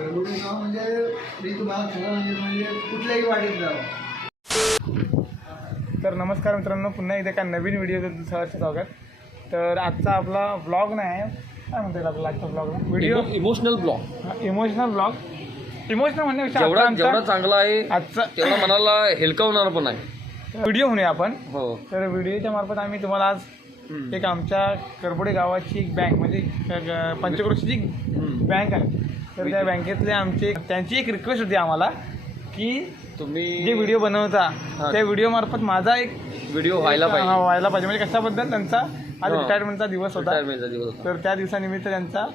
गाव म्हणजे मी तुम्हाला खरं म्हणजे म्हणजे कुठल्याही वाटेत जावं. तर नमस्कार मित्रांनो पुन्हा एकदा एका नवीन व्हिडिओचं सहर्ष स्वागत. तर आजचा आपला ब्लॉग नाही आहे. काय म्हणता येईल आपला आजचा ब्लॉगला video emotional blog emotional blog emotional म्हणण्यापेक्षा जेवढा जेवढा चांगला आहे आजचा तेवढा मनाला हेलकावणार पण आहे. व्हिडिओ म्हणूया आपण. हो. तर व्हिडिओच्या मार्फत आम्ही तुम्हाला आज. एक आमच्या करबोडे गावाची एक बँक म्हणजे पंचक्रोशीची. बँक आहे. तर त्या बँकेतले आमचे त्यांची एक रिक्वेस्ट होती आम्हाला की तुम्ही जे व्हिडिओ बनवता. त्या व्हिडिओ मार्फत माझा एक व्हिडिओ व्हायला पाहिजे व्हायला पाहिजे म्हणजे कशाबद्दल त्यांचा आज. रिटायरमेंटचा दिवस होता. तर त्या दिवसानिमित्त त्यांचा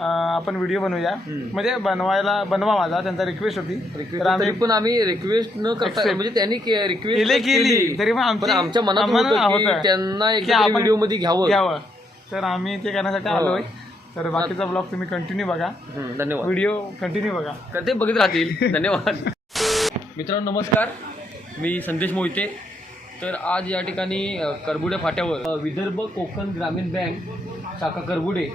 आपण व्हिडिओ बनवूया. म्हणजे बनवायला बनवा माझा त्यांचा रिक्वेस्ट होती तरी पण आम्ही रिक्वेस्ट न करता. म्हणजे त्यांनी रिक्वेस्ट केली तरी पण आमची- पण आमच्या मनात होतं त्यांना व्हिडिओमध्ये घ्यावं घ्यावं तर आम्ही ते करण्यासाठी हो. आलोय तर बाकीचा ब्लॉग तुम्ही कंटिन्यू बघा. हम्म, धन्यवाद. व्हिडिओ कंटिन्यू बघा. तर ते बघत राहतील. धन्यवाद. मित्रांनो नमस्कार. मी संदेश मोहिते. तर आज या ठिकाणी अ, करबुडे फाट्यावर अ, विदर्भ कोकण ग्रामीण बँक शाखा करबुडे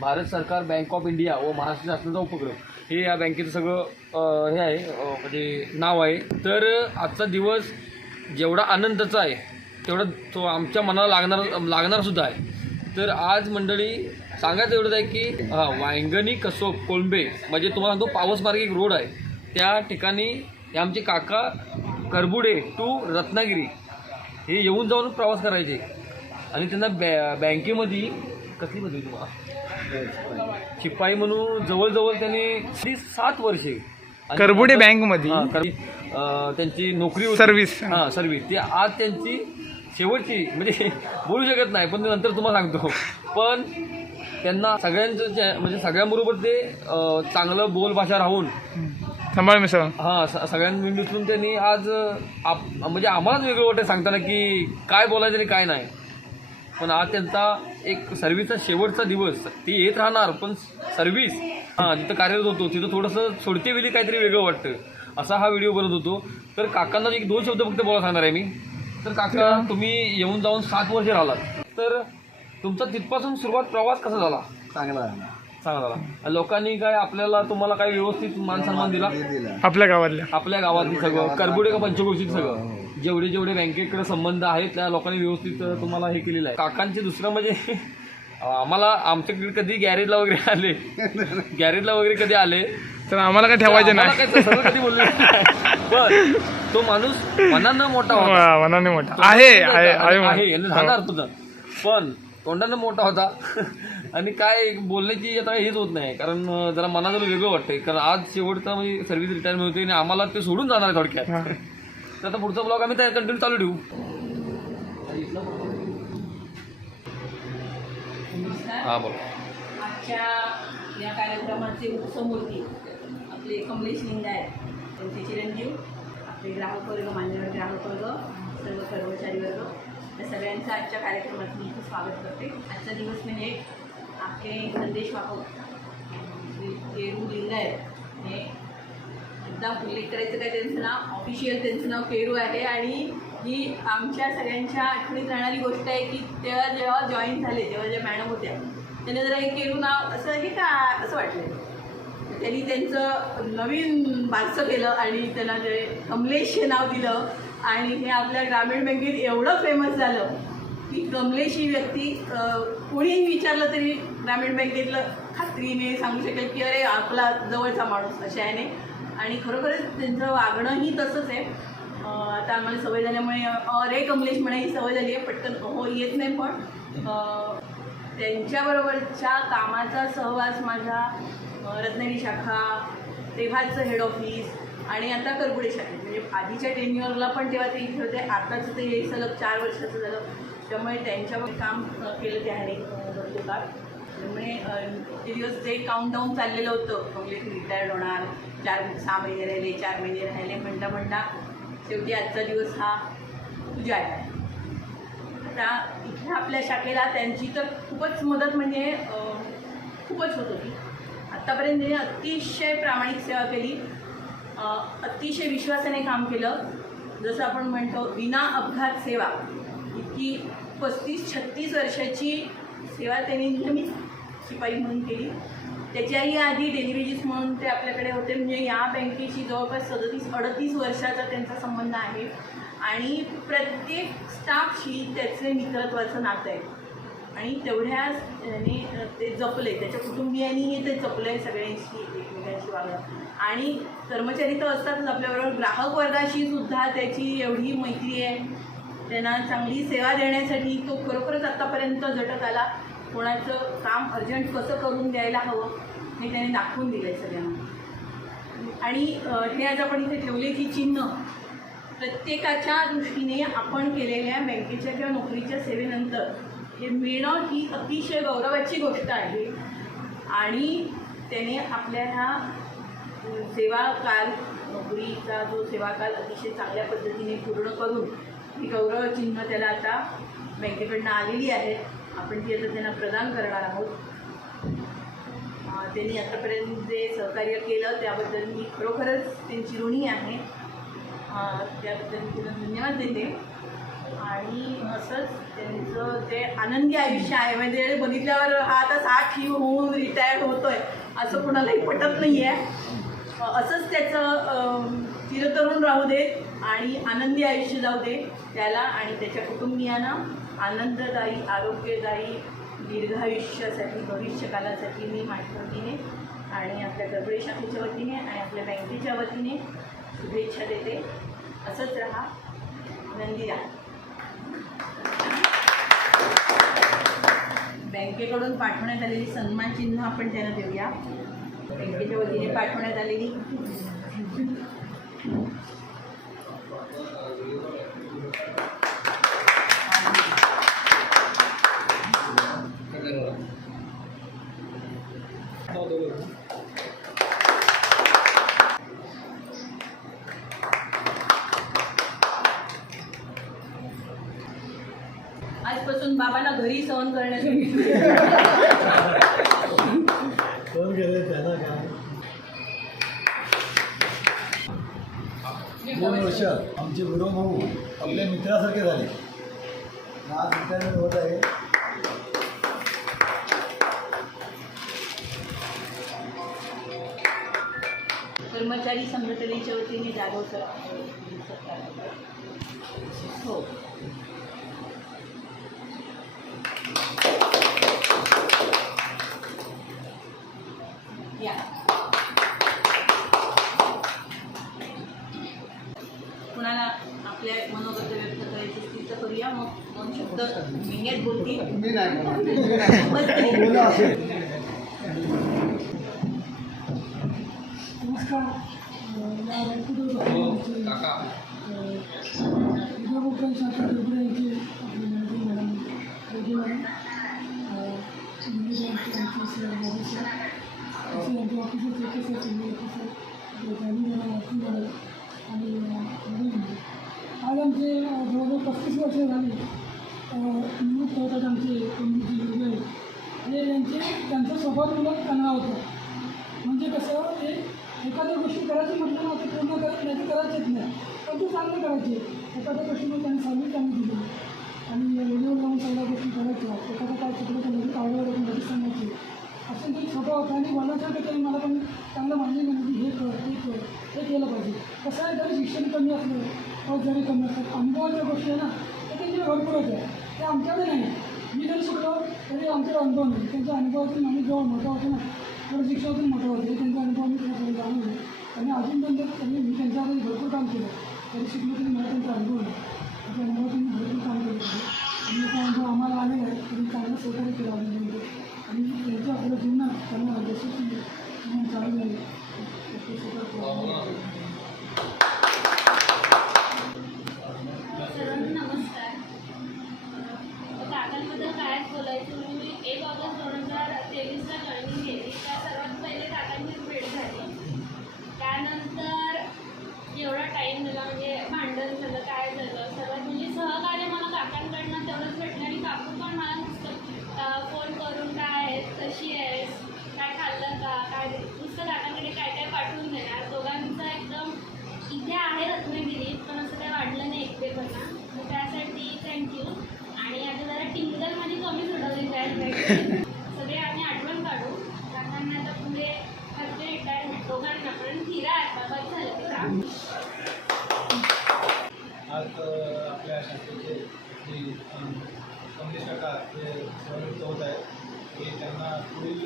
भारत सरकार बँक ऑफ इंडिया व महाराष्ट्र शासनाचा उपक्रम. हे या बँकेचं सगळं अ, हे आहे अ, म्हणजे नाव आहे. तर आजचा दिवस जेवढा आनंदाचा आहे तेवढा तो आमच्या मनाला लागणार लागणार सुद्धा आहे. तर आज मंडळी सांगायचं एवढंच आहे की हा वांगणी कसोब कोळंबे म्हणजे तुम्हाला सांगतो पावसमार्ग एक रोड आहे. त्या ठिकाणी हे आमचे काका करबुडे टू रत्नागिरी हे येऊन जाऊन प्रवास करायचे. आणि त्यांना बॅ बँकेमध्ये कसली पदवी तुम्हाला शिपाई म्हणून जवळजवळ त्यांनी ती सात वर्षे करबुडे बँकमध्ये? त्यांची नोकरी. सर्व्हिस. हा सर्व्हिस ती आज त्यांची शेवटची म्हणजे बोलू शकत नाही पण नंतर तुम्हाला सांगतो. पण त्यांना सगळ्यांचं जे- म्हणजे सगळ्यांबरोबर ते चांगलं बोलभाषा राहून सांभाळ मिसळ. हां सगळ्यांनी मिसळून त्यांनी आज आप म्हणजे आम्हालाच वेगळं वाटतं सांगताना की काय बोलायचं आणि काय नाही. पण आज त्यांचा एक सर्व्हिसचा शेवटचा दिवस ती येत राहणार पण सर्व्हिस हां तिथं कार्यरत होतो तिथं थोडंसं सोडते वेळी काहीतरी वेगळं वाटतं. असा हा व्हिडिओ बनत होतो. तर काकांना एक दोन शब्द फक्त बोला सांगणार आहे मी. तर काका तुम्ही येऊन जाऊन सात वर्ष राहिलात. तर तुमचा तिथपासून सुरुवात प्रवास कसा झाला? चांगला आहे चांगला झाला. लोकांनी काय आपल्याला तुम्हाला काय व्यवस्थित मान सन्मान दिला? हे दिला. आपल्या गावातल्या. आपल्या गावातली सगळं. करबुडे का पंचक्रोशीत सगळं? जेवढे जेवढे बँकेकडे संबंध आहेत त्या लोकांनी व्यवस्थित तुम्हाला हे केलेलं आहे. काकांचे दुसरं म्हणजे आम्हाला आमच्याकडे कधी गॅरेजला वगैरे आले? गॅरेजला वगैरे कधी आले? तर आम्हाला काय ठेवायचे आम्हाला नाही. काय कधी बोलले पण तो माणूस मनानं मोठा होता. वा, मोठा. आहे आहे आहे. आहे यांनी झाला अर्थ होता पण तोंडानं मोठा होता. आणि काय बोलण्याची आता हेच होत नाही. कारण अं, जरा मनाला वेगळं वाटतंय. कारण आज शेवटचा म्हणजे सर्व्हिस रिटायरमेंट होते आणि आम्हाला ते सोडून जाणार आहे थोडक्यात. तर आता पुढचा ब्लॉग आम्ही कंटिन्यू चालू ठेवू. हा बोल. आजच्या या कार्यक्रमाचे उपसमूर्ती आपले कमलेश लिंगायत त्यांचे चिरंजीव आपले ग्राहक वर्ग मान्यवर ग्राहक वर्ग सर्व कर्मचारी वर्ग या सगळ्यांचं आजच्या कार्यक्रमात मी खूप स्वागत करते. आजचा दिवस म्हणजे आपले संदेश वाहक केरू लिंगायत हे एकदा उल्लेख करायचं काय त्यांचं नाव? ऑफिशियल त्यांचं नाव पेरू आहे आणि ही आमच्या सगळ्यांच्या आठवणीत राहणारी गोष्ट आहे की तेव्हा जेव्हा जॉईन झाले जेव्हा ज्या मॅडम होत्या त्यांनी जरा हे केरू नाव असं हे का असं वाटलं त्यांनी त्यांचं नवीन बारसं केलं आणि त्यांना जे कमलेश हे नाव दिलं आणि हे आपल्या ग्रामीण बँकेत एवढं फेमस झालं की कमलेश ही व्यक्ती कोणीही विचारलं तरी ग्रामीण बँकेतलं खात्रीने सांगू शकेल की अरे आपला जवळचा माणूस अशा याने आणि खरोखरच त्यांचं वागणंही तसंच आहे. आता आम्हाला सवय झाल्यामुळे अरे कमलेश म्हणायची सवय झाली आहे पटकन हो येत नाही पण त्यांच्याबरोबरच्या कामाचा सहवास माझा रत्नागिरी शाखा तेव्हाचं हेड ऑफिस आणि आता करबुडे शाखेत म्हणजे आधीच्या टेन्युअरला पण तेव्हा ते इथे होते आताचं ते हे सलग चार वर्षाचं झालं. त्यामुळे त्यांच्यावर काम केलं ते आहे भरपूर काळ त्यामुळे ते दिवस जे काउंटडाऊन चाललेलं होतं म्हणजे कमलेश रिटायर्ड होणार चार सहा महिने राहिले चार महिने राहिले म्हणता म्हणता शेवटी आजचा दिवस हा तुझ्या आहे. आता इथल्या आपल्या शाखेला त्यांची तर खूपच मदत म्हणजे खूपच होत होती. आत्तापर्यंत त्यांनी अतिशय प्रामाणिक सेवा केली. अतिशय विश्वासाने काम केलं. जसं आपण म्हणतो विना अपघात सेवा. इतकी पस्तीस छत्तीस वर्षाची सेवा त्यांनी नेहमीच शिपाई म्हणून केली. त्याच्याही आधी डेलिव्हरीज म्हणून ते आपल्याकडे होते. म्हणजे या बँकेशी जवळपास सदतीस अडतीस वर्षाचा त्यांचा संबंध आहे. आणि प्रत्येक स्टाफशी त्याचे मित्रत्वाचं नातं आहे. आणि तेवढ्याच याने ते जपले त्याच्या कुटुंबियांनीही ते जपले सगळ्यांशी एकमेकांशी वागणं. आणि कर्मचारी तर असतातच आपल्याबरोबर. ग्राहक वर्गाशी सुद्धा त्याची एवढी मैत्री आहे. त्यांना चांगली सेवा देण्यासाठी तो खरोखरच आत्तापर्यंत झटत आला. कोणाचं काम अर्जंट कसं करून द्यायला हवं हे त्याने दाखवून दिलं आहे सगळ्यांना. आणि हे आज आपण इथे ठेवले की चिन्ह प्रत्येकाच्या दृष्टीने आपण केलेल्या बँकेच्या किंवा नोकरीच्या सेवेनंतर हे मिळणं ही अतिशय गौरवाची गोष्ट आहे. आणि त्याने आपल्या ह्या सेवाकाल नोकरीचा जो सेवाकाल अतिशय चांगल्या पद्धतीने पूर्ण करून ही गौरव चिन्ह त्याला आता बँकेकडनं आलेली आहेत आपण ती आता त्यांना प्रदान करणार आहोत. त्यांनी आतापर्यंत जे सहकार्य केलं त्याबद्दल मी खरोखरच त्यांची ऋणी आहे. त्याबद्दल मी त्यांना धन्यवाद देते. आणि असंच त्यांचं ते आनंदी आयुष्य आहे म्हणजे बघितल्यावर हा आता साठ ही होऊन रिटायर्ड होतोय असं कुणालाही पटत नाही आहे असंच त्याचं चिरतरुण राहू देत आणि आनंदी आयुष्य जाऊ दे त्याला आणि त्याच्या कुटुंबियांना आनंददायी आरोग्यदायी दीर्घायुष्यासाठी भविष्यकालासाठी मी माझ्या वतीने आणि आपल्या गडबडी शाखेच्या वतीने आणि आपल्या बँकेच्या वतीने शुभेच्छा देते. असंच राहा. आनंदी राहा बँकेकडून पाठवण्यात आलेली सन्मान चिन्ह आपण त्यांना देऊया. बँकेच्या वतीने पाठवण्यात आलेली आजपासून बाबांना घरी सहन करण्यासाठी. दोन वर्ष आमचे गुरु भाऊ आपल्या मित्रासारखे झाले. आज रिटायरमेंट होत आहे. कर्मचारी संघटनेच्या वतीने जाधव सर हो. कुणाला आपल्या मनोगत व्यक्त करायची असतील तर करूया. मग दोन शब्द विंग्यात बोलतील मी नाही बोलणार. मी नाही बोलणार. बोला असेल. नमस्कार. अ, योगी मॅडम इंग्लिश यांचे असे यांचे ऑफिसर चेके सर चेंबूर ऑफिसर आपले जानी मॅडम वाकी आणि नवीन आज आमचे जवळजवळ पस्तीस वर्ष झाली. अ, निवृत्त होतात आमचे कम्युनिटी वेगळे हे यांचे त्यांचा स्वभाव मुलं चांगला होता. म्हणजे कसं ते एखाद्या गोष्टी करायची म्हटलं ना ते पूर्ण करत नाही ते करायचेच नाही. पण ते चांगलं करायचे. एखाद्या गोष्टीमध्ये त्यांनी सर्विस त्यांनी दिली. आणि रेडिओ लावून सगळ्या गोष्टी करायच्या एखादा काय चुकलं तर लगेच आवडलं लगेच सांगायची. असं ते स्वभाव होता आणि बोलण्यासारखं त्यांनी मला पण चांगलं मान्य नाही की म्हणजे हे कर ते कर हे केलं पाहिजे. कसं आहे जरी शिक्षण कमी असलं किंवा जरी कमी असतात अनुभवाच्या गोष्टी आहे ना तर त्यांचे भरपूरच आहे ते आमच्याकडे नाही. मी जरी शिकलो तरी आमच्याकडे अनुभव नाही. त्यांच्या अनुभवातून आम्ही जेव्हा मोठा होतो ना तेव्हा शिक्षणातून मोठा होते. त्यांचा अनुभव मी त्यांना जाणून आणि अजून पण जर त्यांनी मी त्यांच्याकडे भरपूर काम केलं. तरी शिकलो तरी मला त्यांचा अनुभव नाही. त्याच्या अनुभवातून मी भरपूर काम केलं आहे आणि त्याचा अनुभव आम्हाला आलेला आहे तरी चांगलं सहकार्य केलं अजूनपर्यंत आणि त्यांच्या आपल्या जीवनात त्यांना यशस्वी जीवन चालू आहे आज आपल्या शासनाचे जे कमलेश होत आहेत हे त्यांना पुढील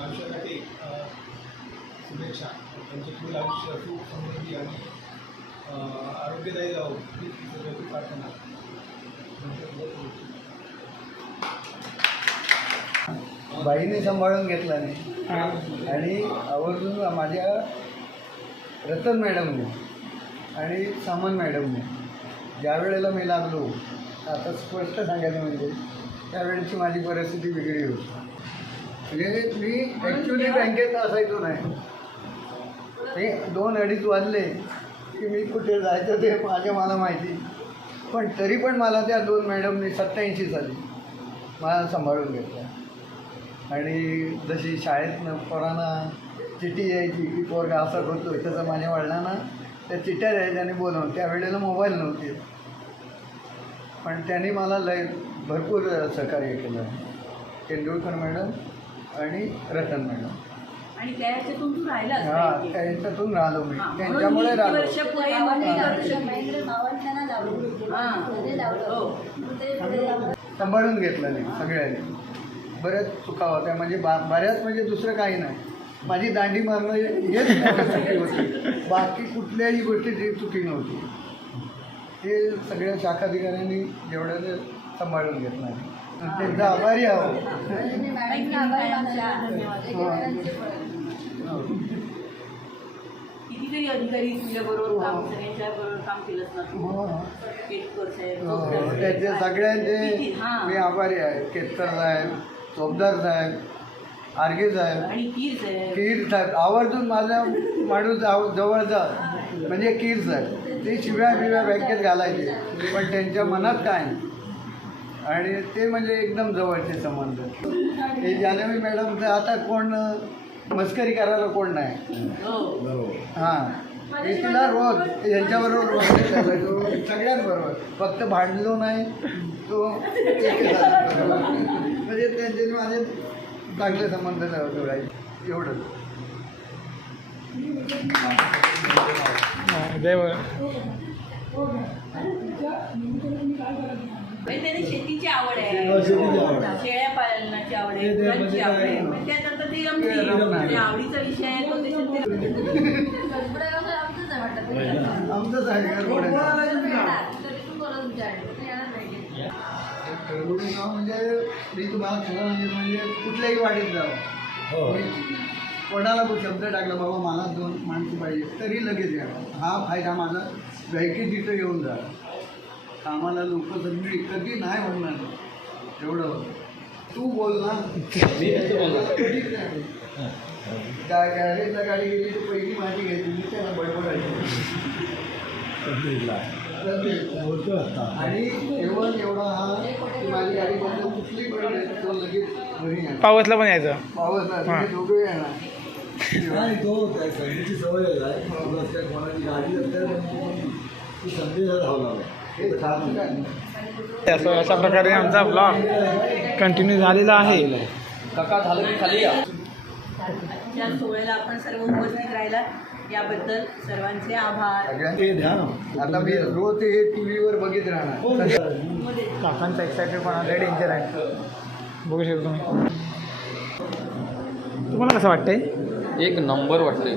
आयुष्यासाठी शुभेच्छा. त्यांचे पुढील आयुष्य खूप समृद्धी आणि आरोग्यदायी राहू ही प्रार्थना. बाईने सांभाळून घेतला नाही. आणि आवर्जून माझ्या रतन मॅडमने आणि सामन मॅडमने ज्या वेळेला मी लागलो आता स्पष्ट सांगायचं म्हणजे त्यावेळेची माझी परिस्थिती वेगळी होती. म्हणजे मी ॲक्च्युली बँकेत असायचो नाही. ते दोन अडीच वाजले की मी कुठे जायचं ते माझ्या मला माहिती. पण तरी पण मला त्या दोन मॅडमनी सत्याऐंशी साली मला सांभाळून घेतलं. आणि जशी शाळेतनं पोरांना चिठ्ठी यायची की पोरगा असा करतो तसं माझ्या वडिलांना त्या चिठ्ठ्या द्यायच्या आणि बोलवून त्यावेळेला मोबाईल नव्हते. पण त्यांनी मला लय भरपूर सहकार्य केलं. तेंडुलकर मॅडम आणि रतन मॅडम. आणि त्या ह्याच्यातून तू राहिलास हां. त्यांच्यातून राहिलो मी. हां, त्यांच्यामुळे राहिलो. हो. सांभाळून घेतलं नाही सगळ्यांनी. बऱ्याच चुका होत्या. म्हणजे बा बऱ्याच म्हणजे दुसरं काही नाही. माझी दांडी मारणं हेच चुकी होती. बाकी कुठल्याही गोष्टीची चुकी नव्हती. हे सगळ्या शाखाधिकाऱ्यांनी जेवढं सांभाळून घेतलं. आहे आणि त्यांचा आभारी आहोत. कितीतरी अधिकारी तुझ्या बरोबर काम सगळ्यांच्या बरोबर काम केलंच ना तू? हो. साहेब हो, साहेब. त्याचे? सगळ्यांचे हां. मी आभारी आहे. केतकर साहेब चोपदार साहेब आरगे साहेब कीर साहेब. आवर्जून माझा माणूस आव- जवळचा म्हणजे कीर साहेब ते शिव्या बिव्या बँकेत घालायचे पण त्यांच्या मनात काय? नाही. आणि ते म्हणजे एकदम जवळचे संबंध. हे जान्हवी मॅडम तर आता कोण मस्करी करायला कोण नाही. हो. हां. हे तिला रोज यांच्याबरोबर रोज सगळ्यांबरोबर. फक्त भांडलो नाही तो चांगले संबंध जोडायचे एवढंच म्हणजे त्याने शेतीची आवड आहे. शेतीची आवड. शेळ्या पालनाची आवड आहे गुरांची म्हणजे आवड आहे. त्यानंतर ते. म्हणजे आवडीचा विषय आहे तो त्याच्यात ते आमचंच आहे घर करगुडी गाव म्हणजे मी तुम्हाला खरं म्हणजे म्हणजे कुठल्याही वाडीत जावं. मी कोणाला तो शब्द टाकला बाबा मला दोन माणसं पाहिजे तरी लगेच येणार हा फायदा माझा गायकी तिथं येऊन जा कामाला लोक सगळी कधी नाही म्हणणार. एवढं. तू बोल ना. गाडी गेली तर पहिली माझी घ्यायची मी त्याला बडबडायची आणि एवढा एवढा हा माझी गाडी कुठली लगेच घरी पावसला पण यायचं. पावस ना तुम्ही दोघे येणार तो संधीची सवय आहे रस्त्यात कोणाची गाडी असते ती संधीला धावला हे चालू काय असं अशा प्रकारे आमचा ब्लॉग कंटिन्यू झालेला आहे. काका झालं की खाली या. त्या सोहळ्याला आपण सर्व उपस्थित राहिला. याबद्दल सर्वांचे आभार. आता मी रोज हे टी व्हीवर बघित राहणार. काकांचा एक्सायटेडपणा लय डेंजर आहे. बघू शकतो तुम्ही. तुम्हाला कसं वाटतंय? एक नंबर वाटतंय.